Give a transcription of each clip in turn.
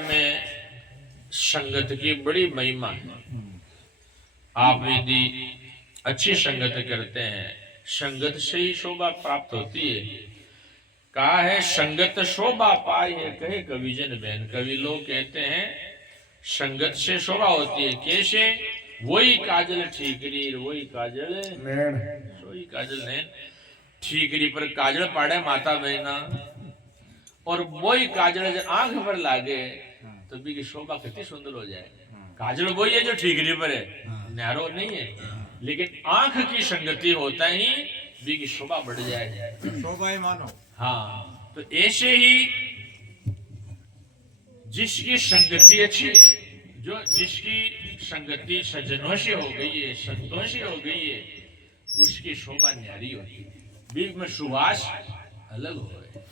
में संगत की बड़ी महिमा है। आप यदि अच्छी संगत करते हैं, संगत से ही शोभा प्राप्त होती है। कहा है संगत शोभा पाई है, कहे कविजन बहन। कवि लोग कहते हैं संगत से शोभा होती है। कैसे? वही काजल ठीकरी, वही काजल नैन, वही काजल नैन। ठीकरी पर काजल पाड़े माता बहना, और वही काजल जब आंख पर लागे तो भी की शोभा कितनी सुंदर हो जाए। काजल वही है जो ठीकरी पर है, नैरो नहीं है, लेकिन आंख की संगति होता ही भी की शोभा बढ़ जाए, शोभा ही मानो। हाँ, तो ऐसे ही जिसकी संगति अच्छी है, जो जिसकी संगति सज्जनों से हो गई है, संतों से हो गई है, उसकी शोभा न्यारी होती है, बीच में सुवास अलग हो गए।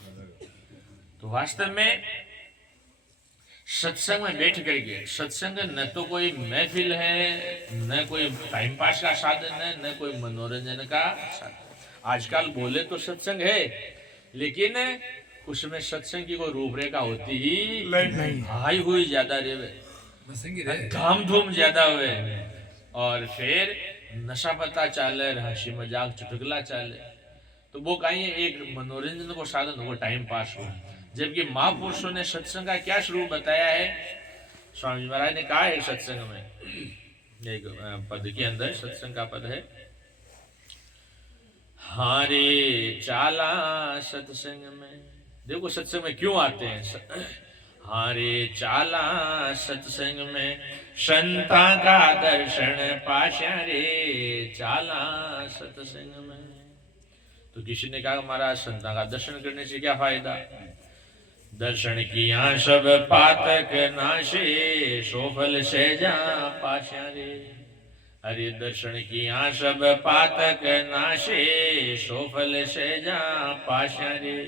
तो वास्तव में सत्संग में बैठ करके, सत्संग न तो कोई महफिल है, न कोई टाइम पास का साधन है, न कोई मनोरंजन का साधन। आजकल बोले तो सत्संग है, लेकिन उसमें सत्संग की कोई रूपरेखा होती ही नहीं। हाई हुई ज्यादा रे, धाम धूम ज्यादा हुए, और फिर नशा पता चाले, हंसी मजाक चुटकुला चाले, तो वो कहीं एक मनोरंजन को साधन हो, टाइम पास हो। जबकि महापुरुषों ने सत्संग का क्या स्वरूप बताया है। स्वामी महाराज ने कहा है सत्संग में, एक पद के अंदर सत्संग का पद है, हारे चाला सत्संग में। देखो सत्संग में क्यों आते हैं। हारे चाला सत्संग में, संता का दर्शन पाशा रे चाला सत्संग में। तो किसी ने कहा महाराज संता का दर्शन करने से क्या फायदा। दर्शन किया सब पातक नाशे, सोफल से जा पाशा रे। अरे दर्शन किया सब पातक नाशे, सोफल से जा पाशा रे।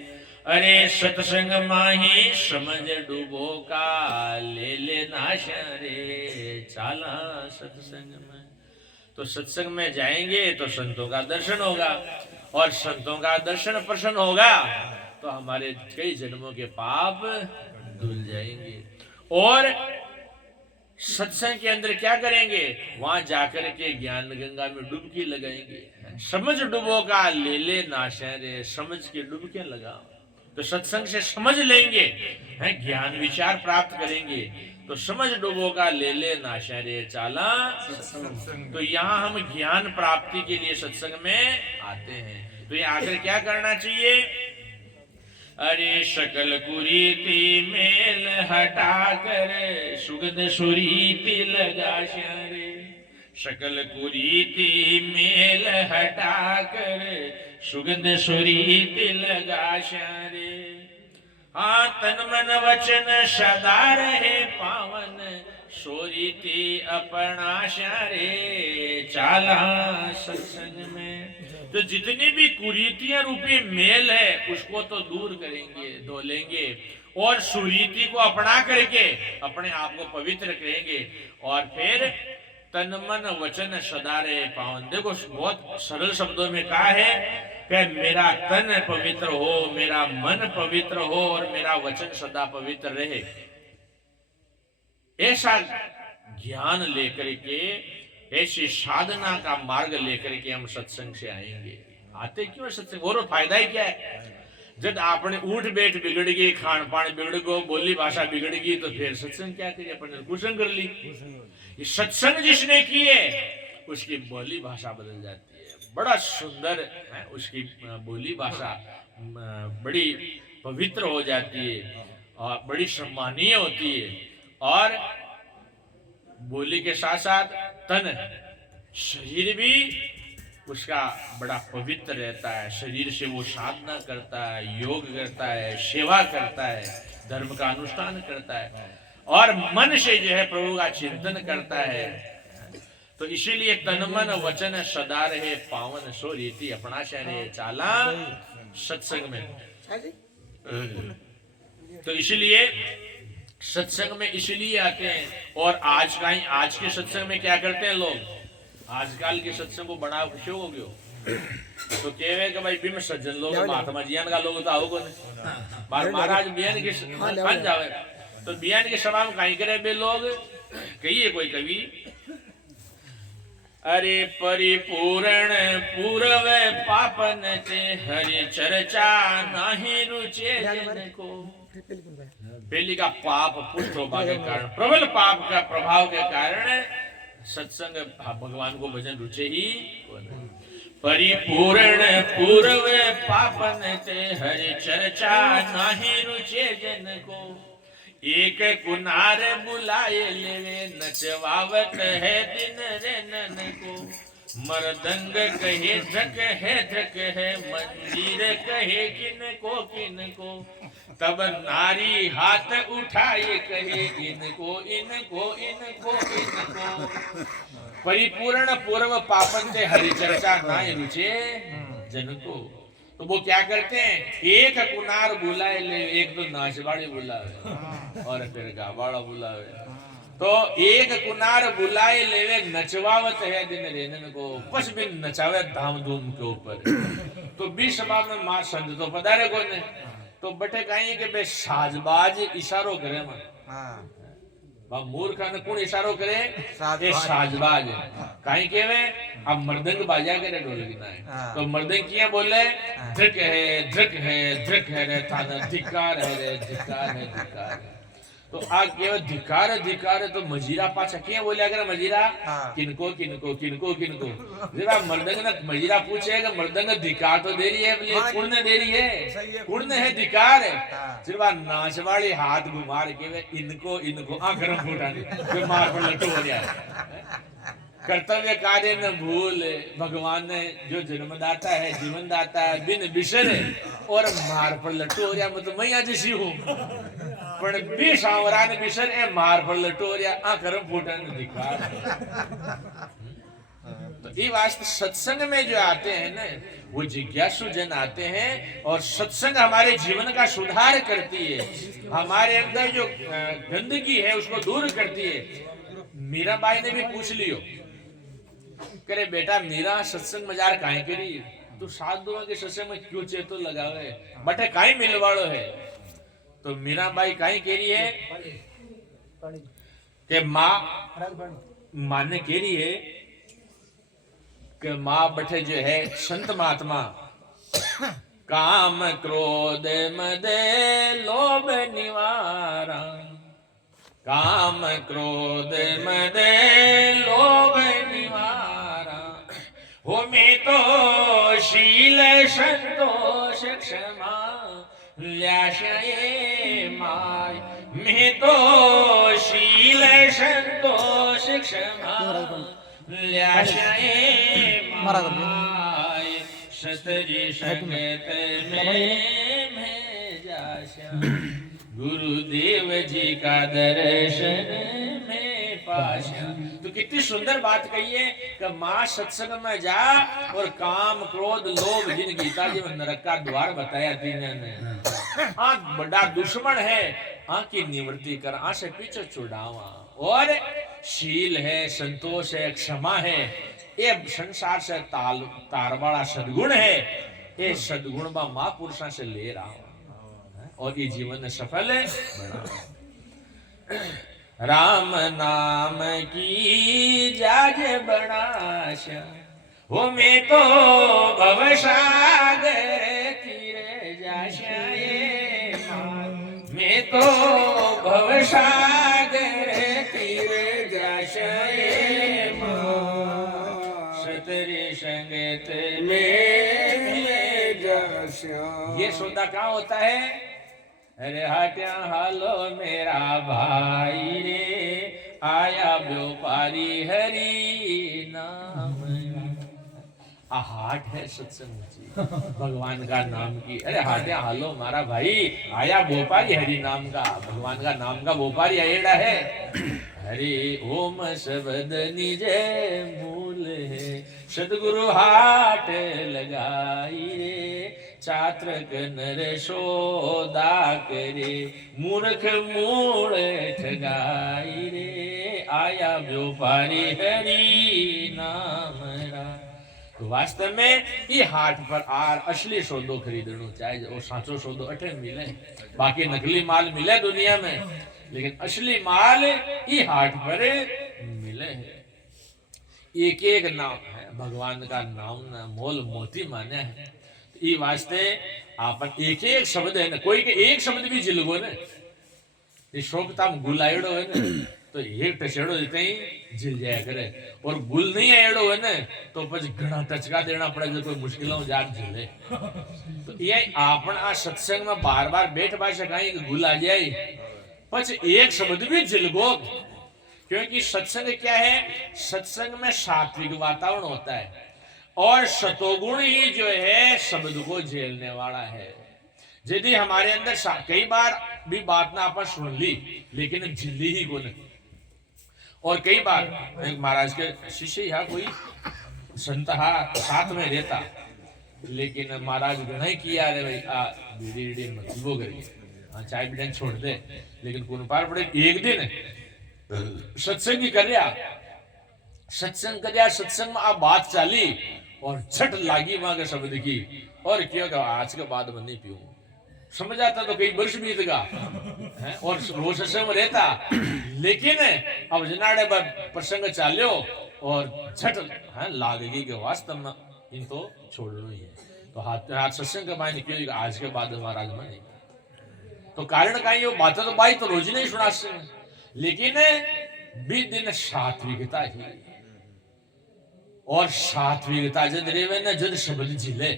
अरे सत्संग माही समझ डूबो का, ले नाशा रे चाला सत्संग में। तो सत्संग में जाएंगे तो संतों का दर्शन होगा, और संतों का दर्शन प्रसन्न होगा तो हमारे कई जन्मों के पाप धुल जाएंगे। और सत्संग के अंदर क्या करेंगे, वहां जाकर के ज्ञान गंगा में डुबकी लगाएंगे। समझ डुबो का ले नाशे रे, समझ के डुबके लगाओ। तो सत्संग से समझ लेंगे, हैं ज्ञान विचार प्राप्त करेंगे, तो समझ डूबो का ले नाशा रे चाला सत्संग। तो यहाँ हम ज्ञान प्राप्ति के लिए सत्संग में आते हैं। तो ये आकर क्या करना चाहिए। अरे सकल कुरीति मेल हटा कर, सुगंध सुरीति लगा रे। सकल कुरीति मेल हटा कर, सुगंध सुरीति लगा रे। हाँ तन मन वचन सदा रहे पावन, सोरीति अपनाशा रे चाला सत्संग में। तो जितनी भी कुरीतियां रूपी मेल है उसको तो दूर करेंगे, धो लेंगे, और सुरीति को अपना करके अपने आप को पवित्र करेंगे, और फिर तन मन वचन सदा रहे पावन। देखो बहुत सरल शब्दों में कहा है कि मेरा तन पवित्र हो, मेरा मन पवित्र हो, और मेरा वचन सदा पवित्र रहे। ऐसा ज्ञान लेकर के, ऐसी साधना का मार्ग लेकर के हम सत्संग से आएंगे। आते क्यों सत्संग, और फायदा ही क्या है। जब आपने उठ बैठ बिगड़ गई, खान पान बिगड़ गो, बोली भाषा बिगड़ गई, तो फिर सत्संग क्या करिए, अपने कुसंग कर ली। ये सत्संग जिसने किए उसकी बोली भाषा बदल जाती है, बड़ा सुंदर है उसकी बोली भाषा, बड़ी पवित्र हो जाती है और बड़ी सम्मानीय होती है। और बोली के साथ साथ तन शरीर भी उसका बड़ा पवित्र रहता है। शरीर से वो साधना करता है, योग करता है, सेवा करता है, धर्म का अनुष्ठान करता है, और मन से जो है प्रभु का चिंतन करता है। तो इसीलिए तन मन वचन सदा रहे पावन, सो रीति अपना शहरे चाला सत्संग में। तो इसीलिए सत्संग में इसलिए आते हैं। और आज के सत्संग में क्या करते हैं लोग, आजकल के सत्संग को बड़ा खुश हो गयो, तो कहे कि भाई बिम सज्जन लोग महात्मा जियान का लोग तो आओ को महाराज बियान के जावे, तो बियान के सभा में कहीं करे बे लोग कहिए कोई कवि अरे परिपूर्ण पूर्व पापन ते हरि चर्चा नहीं रुचे जन को। पहली का पाप पुष्ट होने के कारण प्रबल पाप का प्रभाव के कारण सत्संग भगवान को भजन रुचे ही। परिपूर्ण पूर्व पापन ते हरि चर्चा नहीं रुचे जन को। एक कुनार बुलाए लेवे नचवावत है दिन रे नन को। मरदंग कहे धक है मंदिर कहे किन को। तब नारी हाथ उठाए कहे इनको। परिपूर्ण पूर्व पापन से हरि चर्चा ना रुचे जन को। तो वो क्या करते हैं एक कुनार बुलाए ले एक तो नाचवाड़ी बुलावे और फिर गावाड़ा बुलावे। तो एक कुनार बुलाए लेवे नचवावत है दिन रेनन को। पश भी नचावे धाम धूम के ऊपर। तो बीच सभा में मां संत तो पधारे को ने तो बटे कहीं के बे साजबाज इशारो करे मन मूर्ख ने कौन इशारो करे ये साजबाज कहीं के वे अब मर्दंग बाजा करे ढोलकी ना तो मर्दंग किया बोले धृक है रे थाना धिकार है रे धिकार है। तो आ केवल धिकार है तो मजीरा पाछा क्या बोले अगर मजीरा किनको जब मर्दंग ने मजीरा पूछेगा मर्दंग धिकार तो दे रही है बोले पूर्ण दे रही है पूर्ण है धिकार है। सिर्फ नाचवाड़ी हाथ घुमार के वे इनको आंखों फूटाने मार पर लट्टू हो जाए। कर्तव्य कार्य न भूल भगवान ने जो जन्मदाता है जीवनदाता है बिन बिसरे और मार पर लट्टू हो जाए। मतलब मैं आज सी हूँ पण बी सांवरा ने बिसर ए मार पर लट्टू हो जाए आंखों फूटाने दिखा। तो ये वास्तव सत्संग में जो आते हैं ना वो जिज्ञासु जन आते हैं और सत्संग हमारे जीवन का सुधार करती है। हमारे अंदर जो गंदगी है उसको दूर करती है। मीराबाई ने भी पूछ लियो करे बेटा मीरा सत्संग में जार काहे करी तू साधुओं के सत्संग में क्यों चेतो लगावे बटे काई मिलवाड़ो है। तो मीराबाई काई कह रही है कि माँ ने कह रही है कि माँ बटे जो है संत महात्मा काम क्रोध मद लोभ निवारा। काम क्रोध मद लोभ निवारा हो में तो शील संतोष क्षमा ल्याशये माय। में तो शील संतोष क्षमा ल्याशये माय। सतजी संगत में जाशा गुरुदेव जी का दर्शन में पाशा। तो कितनी सुंदर बात कही है कि माँ सत्संग में जा और काम क्रोध लोभ जिन गीता जी में नरक का द्वार बताया तीन ने बड़ा दुश्मन है की निवृत्ति कर से पीछे छुड़ावा। और शील है संतोष है क्षमा है ये संसार से तारवाड़ा सदगुण है। ये सदगुण बा महापुरुषों से ले रहा हूं और ये जीवन सफल है। राम नाम की जाज बनाशा हो में तो भवसागर तीरे जाशा में तो भवसागर तीरे जाशा सतरे संगत में जाशा। ये सौदा कहाँ होता है अरे हट्या हालो मेरा भाई रे आया व्यापारी हरि नाम। हाट है सत्संग जी भगवान का नाम की। अरे हट्या हालो मारा भाई आया व्यापारी हरि नाम का भगवान का नाम का व्यापारी आएड़ा है। हरि ओम शब्द निजे मूल है सदगुरु हाट लगाई रे। चात्रक नर सोदा करे मूर्ख मूल ठगाई रे आया व्यापारी हरि नाम रा। तो वास्तव में ये हाट पर आर असली सौदो खरीदनो चाहे वो साचो सौदो अठे मिले बाकी नकली माल मिले दुनिया में। लेकिन असली माल ये हाट पर मिले है। एक एक नाम है भगवान का नाम ना मोल मोती माने है। ये वास्ते आपन एक एक शब्द है ना, कोई के एक शब्द भी जिलगो ने ये शोकता में गुल आयड़ो है ना तो एक टचेड़ो देते ही जिल जाया करे, और गुल नहीं आयड़ो है ना तो પછી ઘણા ટચકા દેना पड़े जो कोई मुश्किलों जाग झेले। तो ये आपन आ सत्संग में बार बार बैठ बाय सकाई कि गुल आ जाए પછી एक शब्द भी जिलगो, क्योंकि सत्संग क्या है, सत्संग में सात्विक वातावरण होता है और सतोगुण ही जो है शब्द को झेलने वाला है। यदि हमारे अंदर कई बार भी बात ना अपन सुन ली लेकिन झिल्ली ही को नहीं, और कई बार एक महाराज के शिष्य यहाँ कोई संत साथ में रहता, लेकिन महाराज घना ही किया रे भाई आ बीड़ी बीड़ी मत वो करिए, हाँ चाय बीड़ी छोड़ दे, लेकिन कौन पार पड़े एक दिन सत्संग ही कर रहा, सत्संग कर रहा, सत्संग में आ बात चाली और झट लागी वहां के शब्द की, और क्यों कहा आज के बाद मैं नहीं पीऊंगा, समझ आता तो कई वर्ष बीत गा और रोज सत्संग में रहता, लेकिन अब जनाड़े पर प्रसंग चाल्यो और झट लागेगी कि वास्तव में इन तो छोड़ना ही है, तो हाथ सत्संग के मायने क्यों आज के बाद महाराज में नहीं, तो कारण का ये बात तो भाई तो रोज नहीं सुना से, लेकिन भी दिन सात्विकता ही, और सात्विकता जद रेवे न जद शब्द झिले,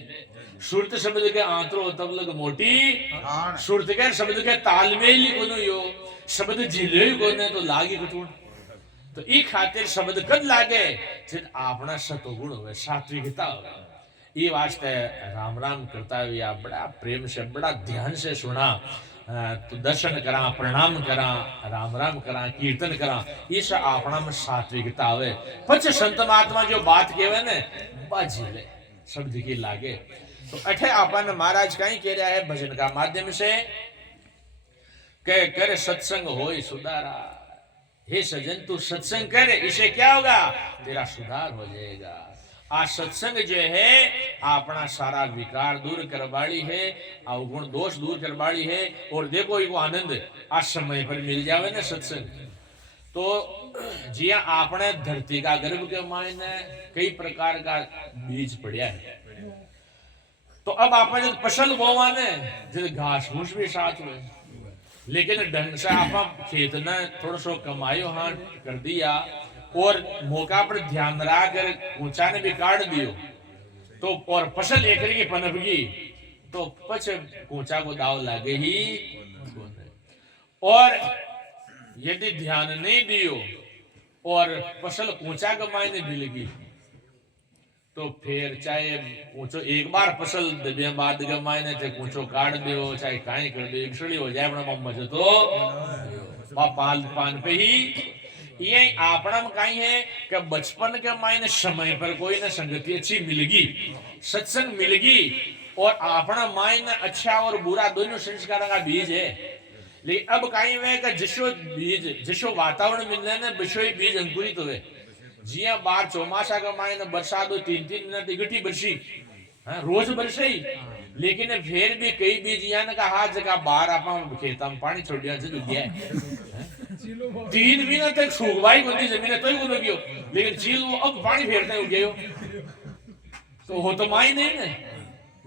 सुरत शब्द के आंतरो तब लग मोटी, सुरत के शब्द के तालमेल ही कोनो यो, शब्द झिले ही कोने तो लागी कटून, तो ई खातिर शब्द कद लागे जद आपना सतोगुण होवे, सात्विकता होवे। ये वास्ते राम राम करता हुआ बड़ा प्रेम से बड़ा ध्यान से सुना, तो दर्शन करा, प्रणाम करा, राम राम करा, कीर्तन करा, ये सब अपना में सात्विकता आवे, पछ संत महात्मा जो बात केवे ने बाझिले शब्द की लागे। तो अठे आपन महाराज कहीं कह रहा है भजन का माध्यम से के करे सत्संग होय सुधारा, हे सजन तू सत्संग करे, इसे क्या होगा, तेरा सुधार हो जाएगा। आ सत्संग जो है अपना सारा विकार दूर करवाड़ी है, अवगुण दोष दूर करवाड़ी है, और देखो ये आनंद आज समय पर मिल जावे ना सत्संग, तो जिया आपने धरती का गर्भ के मायने कई प्रकार का बीज पड़िया है, तो अब आपने जब फसल बोवा ने जब घास फूस भी साथ हुए, लेकिन ढंग से आप खेत ने थोड़ा सो कमायो हाँ कर दिया और मौका पर ध्यान रहा कर ऊंचा ने भी काट दियो, तो और फसल एकरी की पनपगी तो पछ ऊंचा को दाव लागे ही, और यदि ध्यान नहीं दियो और फसल ऊंचा के मायने मिलेगी तो फिर चाहे ऊंचो एक बार फसल दबे बाद के मायने थे ऊंचो काट दियो चाहे काई कर दियो एकसड़ी हो जाए अपना मम्मा तो पाल पान पे ही ये आपना में कहीं है कि बचपन के मायने समय पर कोई ना संगति अच्छी मिलेगी, सत्संग मिलेगी, और अपना मायने अच्छा और बुरा दोनों संस्कारों का बीज है, लेकिन अब कहीं है कि जिसो बीज जिसो वातावरण मिलने ने बिशो बीज अंकुरित हुए, जिया बार चौमासा का मायने बरसात हो 3-3 मिनट इकट्ठी बरसी, रोज बरसे, लेकिन फिर भी कई बीज यान का हाथ जगह बाहर आप खेता में पानी छोड़ दिया से गया है 3 महीना तक सूखवाई होती जमीन तो ही गुनो गयो, लेकिन चील वो अब पानी फेरते हो गयो, तो हो तो माई नहीं ना,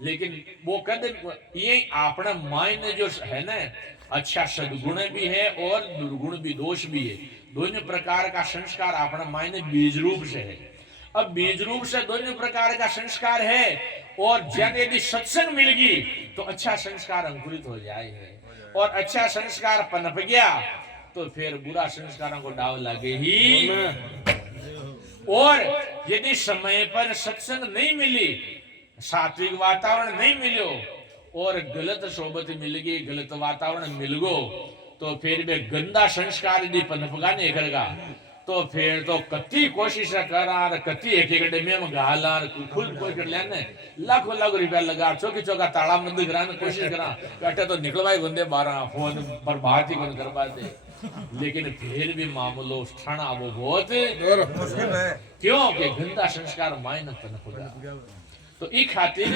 लेकिन वो कद ये अपना मायने जो है ना अच्छा सद्गुण भी है और दुर्गुण भी दोष भी है, दोनों प्रकार का संस्कार अपना मायने बीज रूप से है। अब बीज रूप से दोनों प्रकार का संस्कार है, और जब यदि सत्संग मिलेगी तो अच्छा संस्कार अंकुरित हो जाए, और अच्छा संस्कार पनप गया तो फिर बुरा संस्कारों को डाव लगे ही, और यदि समय पर सत्संग नहीं मिली, सात्विक वातावरण नहीं मिलो और गलत सोबत मिल गई, गलत वातावरण मिल गो, तो फिर भी गंदा संस्कार यदि पनपगा नहीं करेगा तो फिर तो कति कोशिश करा, कति एक एक में गाला खुद कोई कर लेने लाखों लाख रुपया लगा चौकी चौका ताला बंद कराने कोशिश करा, कटे तो निकलवाई बंदे 12 फोन पर बात ही कौन करवा दे, लेकिन फिर भी मामलो ठाना वो बहुत क्यों कि गंदा संस्कार मायने पनपगा। तो ई खातिर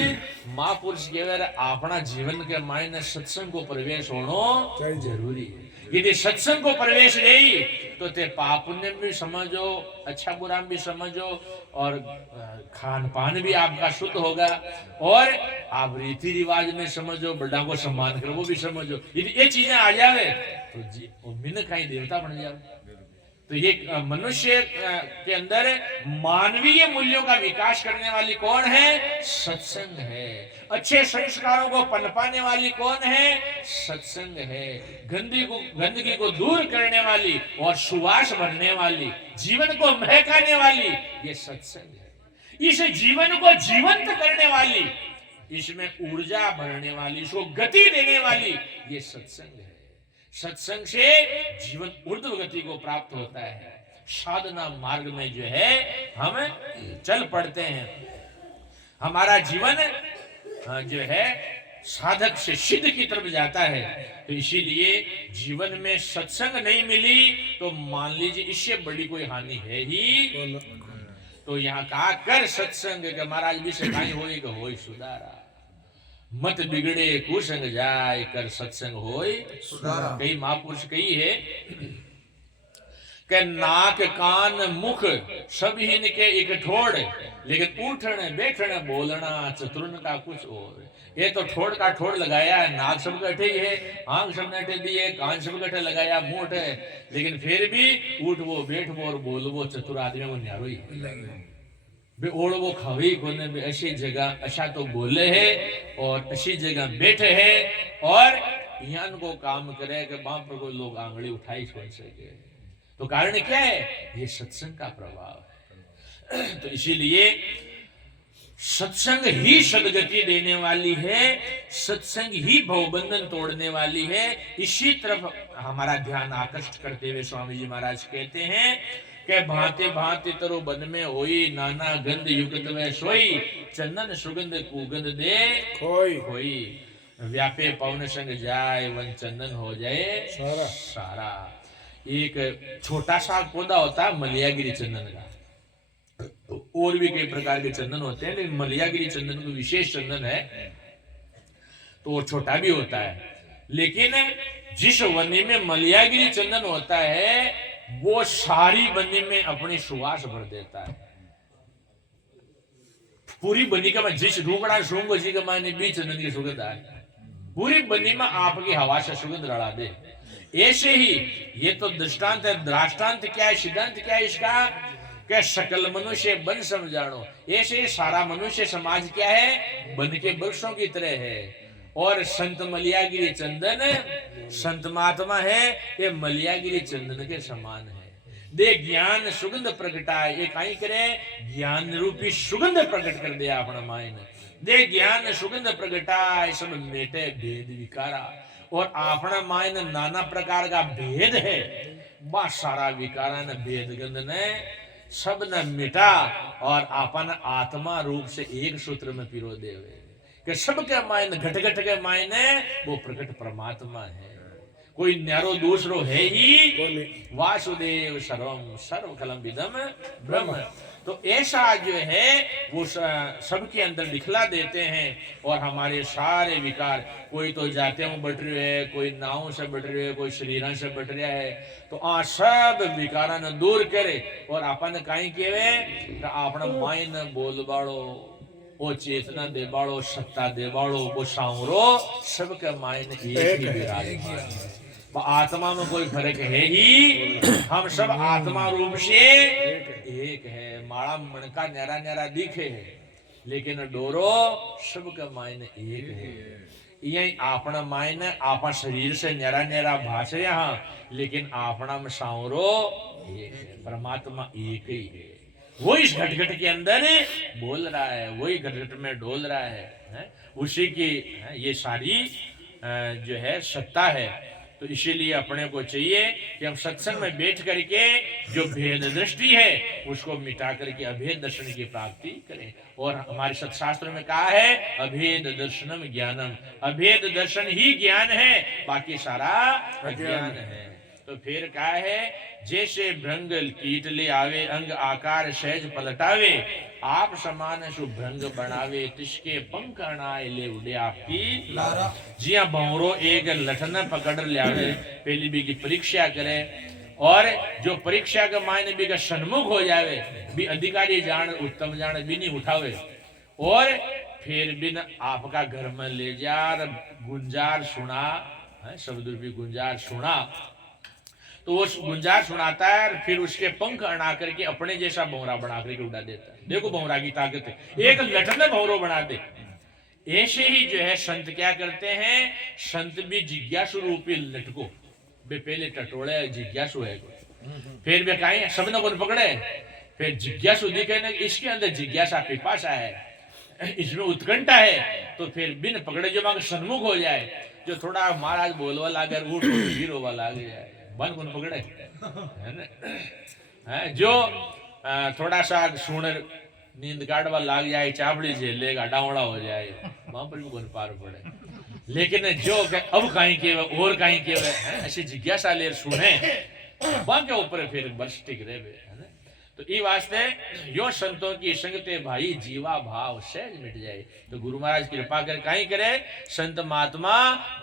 महापुरुष के अपना जीवन के मायने सत्संग को प्रवेश होना जरूरी है। यदि सत्संग को प्रवेश रही तो ते पाप पुण्य भी समझो, अच्छा बुरा भी समझो, और खान पान भी आपका शुद्ध होगा, और आप रीति रिवाज में समझो, बड़ा को सम्मान करो वो भी समझो। यदि ये चीजें आ जावे तो बिन कहीं देवता बन जावे। तो ये मनुष्य के अंदर मानवीय मूल्यों का विकास करने वाली कौन है? सत्संग है। अच्छे संस्कारों को पनपाने वाली कौन है? सत्संग है। गंदगी को दूर करने वाली और सुवास भरने वाली, जीवन को महकाने वाली, ये सत्संग है। इस जीवन को जीवंत करने वाली, इसमें ऊर्जा भरने वाली, इसको गति देने वाली, ये सत्संग है। सत्संग से जीवन ऊर्ध्व गति को प्राप्त होता है। साधना मार्ग में जो है हम चल पड़ते हैं, हमारा जीवन जो है साधक से सिद्ध की तरफ जाता है। तो इसीलिए जीवन में सत्संग नहीं मिली तो मान लीजिए इससे बड़ी कोई हानि है ही। तो यहाँ कहा कर सत्संग के महाराज भी से कहीं होई कि होई सुधारा, मत बिगड़े कुसंग जाय, कर सत्संग होय सुधारा। कई महापुरुष कही है कि नाक कान मुख सब इनके एक ठोड़, लेकिन उठने बैठने बोलना चतुरन का कुछ और। ये तो ठोड़ का ठोड़ लगाया है, नाक सब कटे है, आंख सब नटे दी है, कान सब कटे लगाया, मुंह है, लेकिन फिर भी उठवो बैठवो और बोलवो चतुर आदमी को न्यारो ही बे ओढ़वो खावी कोने बे ऐसी जगह अच्छा तो बोले है और ऐसी जगह बैठे है और यहाँ को काम करे कि बाप पर कोई लोग आंगली उठाई छोड़ सके। तो कारण क्या है? ये सत्संग का प्रभाव है। तो इसीलिए सत्संग ही सदगति देने वाली है, सत्संग ही भवबंधन तोड़ने वाली है। इसी तरफ हमारा ध्यान आकर्षित करते हुए स्वामी जी महाराज कहते हैं के भांति भांति तरु बन में होई, नाना गंध युक्त में सोई, चंदन सुगंध कुगंध दे खोई। व्यापे पवन संग जाए, वन चंदन हो जाए सारा। एक छोटा सा पौधा होता है मलियागिरी चंदन का, और भी कई प्रकार के चंदन होते हैं, लेकिन मलियागिरी चंदन को विशेष चंदन है, तो वो छोटा भी होता है। लेकिन जिस वन्य में मलियागिरी चंदन होता है वो सारी बनी में अपनी सुवास भर देता है। पूरी बनी का मैं जिस रूगड़ा सूंग जी का मैंने भी चंदन की सुगंध आए, पूरी बनी में आपकी हवा से सुगंध रड़ा दे। ऐसे ही ये तो दृष्टांत है। दृष्टांत क्या है, सिद्धांत क्या है इसका? क्या सकल मनुष्य बन समझाणो। ऐसे सारा मनुष्य समाज क्या है? बन के वृक्षों की तरह है। और संत मलियागिरी चंदन, संत महात्मा है, ये मलियागिरी चंदन के समान है। दे ज्ञान सुगंध प्रगटाए, ये कहीं करे ज्ञान रूपी सुगंध प्रकट कर दिया अपना मायन। दे ज्ञान सुगंध प्रगटाए, सब मेटे भेद विकारा। और अपना मायन नाना प्रकार का भेद है, बा सारा विकारा न भेद गंध ने सब न मिटा और अपन आत्मा रूप से एक सूत्र में पिरो देवे कि सबके मायने घट घट के मायने वो प्रकट परमात्मा है। कोई न्यारो दूसरो है ही, वासुदेव सर्वम सर्व खलम विदम ब्रह्म। तो ऐसा जो है वो सबके अंदर दिखला देते हैं। और हमारे सारे विकार, कोई तो जातियों में बट रहे है, कोई नावों से बट रहे है, कोई शरीरों से बट रहा है, तो आ सब विकारा न दूर करे और अपन कहीं केवे अपना माइन बोल बाड़ो, वो चेतना दे बाड़ो, सत्ता दे बाड़ो, वो सांवरो सबके मायने एक ही विराजमान। आत्मा में कोई फर्क है ही, हम सब आत्मा रूप से एक है। माड़ा मणका न्यारा न्यारा दिखे है, लेकिन डोरो सबके मायने एक है। यही अपना मायने आपा शरीर से न्यारा न्यारा भाष रहा, लेकिन अपना में सांवरो एक है। परमात्मा एक ही है। वो इस घटघट के अंदर बोल रहा है, वही घटघट में डोल रहा है, उसी की ये सारी जो है सत्ता है। तो इसीलिए अपने को चाहिए कि हम सत्संग में बैठ करके जो भेद दृष्टि है उसको मिटा करके अभेद दर्शन की प्राप्ति करें। और हमारे सत्शास्त्र में कहा है अभेद दर्शनम ज्ञानम, अभेद दर्शन ही ज्ञान है, बाकी सारा अज्ञान है। तो फिर कहा है जैसे भृंग कीट ले आवे, अंग आकार सहज पलटावे, आप समान शु भ्रंग बनावे तिसके पंख अणाय ले उड्या पी लारा। जिया भंवरो एक लठन पकड़ लियावे पहली बी की परीक्षा करे और जो परीक्षा के मायने भी का सन्मुख हो जावे भी अधिकारी जान उत्तम जान भी नहीं उठावे और फिर बिन आपका घर में ले जार गुंजार सुना शब्द भी गुंजार सुना तो वो गुंजार सुनाता है फिर उसके पंख अड़ा करके अपने जैसा भंवरा बना करके उड़ा देता है। देखो भंवरा की ताकत है, एक लठन में भंवरो बना दे। ऐसे ही जो है संत क्या करते हैं, संत भी जिज्ञासु रूपी लटको बे पहले टटोले जिज्ञासु है फिर वे कहीं सबने को पकड़े फिर जिज्ञासु दिखे ना इसके अंदर जिज्ञासा पिपासा है इसमें उत्कंठा है तो फिर बिन पकड़े जो मांग सन्मुख हो जाए जो थोड़ा महाराज बोलवा लागे उठ गिरोवा लाग जाए बन कौन पकड़े है ना जो थोड़ा सा सुन नींद काटवा लाग जाए चावड़ी झेलेगा डावड़ा हो जाए वहां पर भी कौन पार पड़े। लेकिन जो अब कहीं के और कहीं के ऐसे जिज्ञासा लेर सुने वहां के ऊपर फिर बस टिक रहे है ना। तो ये वास्ते यो संतों की संगते भाई जीवा भाव सहज मिट जाए। तो गुरु महाराज कृपा कर कहीं करे संत महात्मा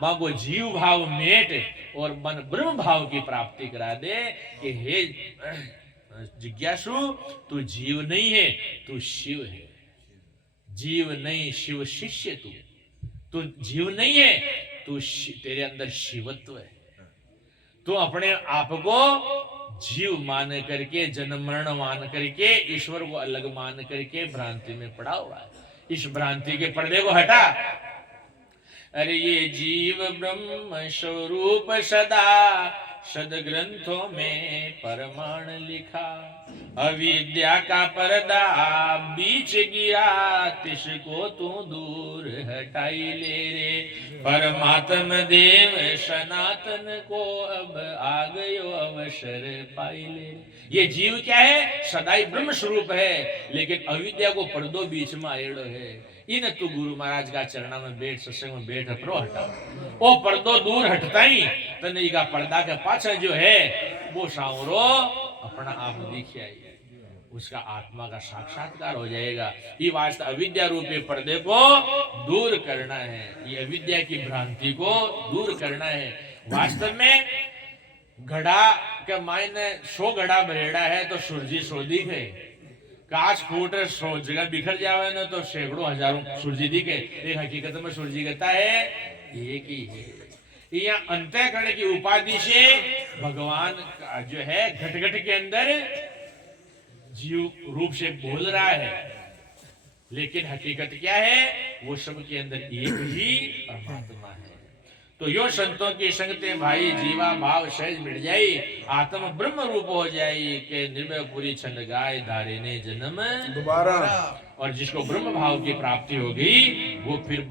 मां को जीव भाव मेट और मन ब्रह्म भाव की प्राप्ति करा दे कि हे जिज्ञासु तू जीव नहीं है तू शिव है। जीव नहीं शिव शिष्य तू जीव नहीं है तू तेरे अंदर शिवत्व है। तू अपने आप को जीव मान करके जन्म मरण मान करके ईश्वर को अलग मान करके भ्रांति में पड़ा हुआ है। इस भ्रांति के पर्दे को हटा। अरे ये जीव ब्रह्म स्वरूप सदा सदग्रंथों में परमाण लिखा अविद्या का पर्दा बीच गिरा तिसको तू दूर हटाई ले रे परमात्म देव सनातन को अब आ गयो अवसर पाई ले। ये जीव क्या है सदाई ब्रह्म स्वरूप है लेकिन अविद्या को पर्दो बीच में आएड़ो है। इन तू गुरु महाराज का चरणा में बैठ सत्संग में बैठ अपरो हटा ओ पर्दो दूर हटता ही तने का पर्दा के पाछे जो है वो सांवरो अपना आप दिख आई उसका आत्मा का साक्षात्कार हो जाएगा। ये वास्ते अविद्या रूपी पर्दे को दूर करना है, ये अविद्या की भ्रांति को दूर करना है। वास्तव में घड़ा के मायने 100 घड़ा भरेड़ा है तो सूरजी सोदी है कांच फूट 100 जगह बिखर जावे ना तो सैकड़ों हजारों सूरजी दिखे। एक हकीकत में सूरजी कहता है एक ही है। यहाँ अंतःकरण की उपाधि से भगवान जो है घट घट के अंदर जीव रूप से बोल रहा है लेकिन हकीकत क्या है वो सब के अंदर एक ही परमात्मा है। तो यो संतों की संगते भाई जीवा भाव सहज मिट जाई आत्म ब्रह्म रूप हो जाई के निर्भय पूरी छंद गाय धारे ने जन्म दोबारा। और जिसको ब्रह्म भाव की प्राप्ति हो गई वो फिर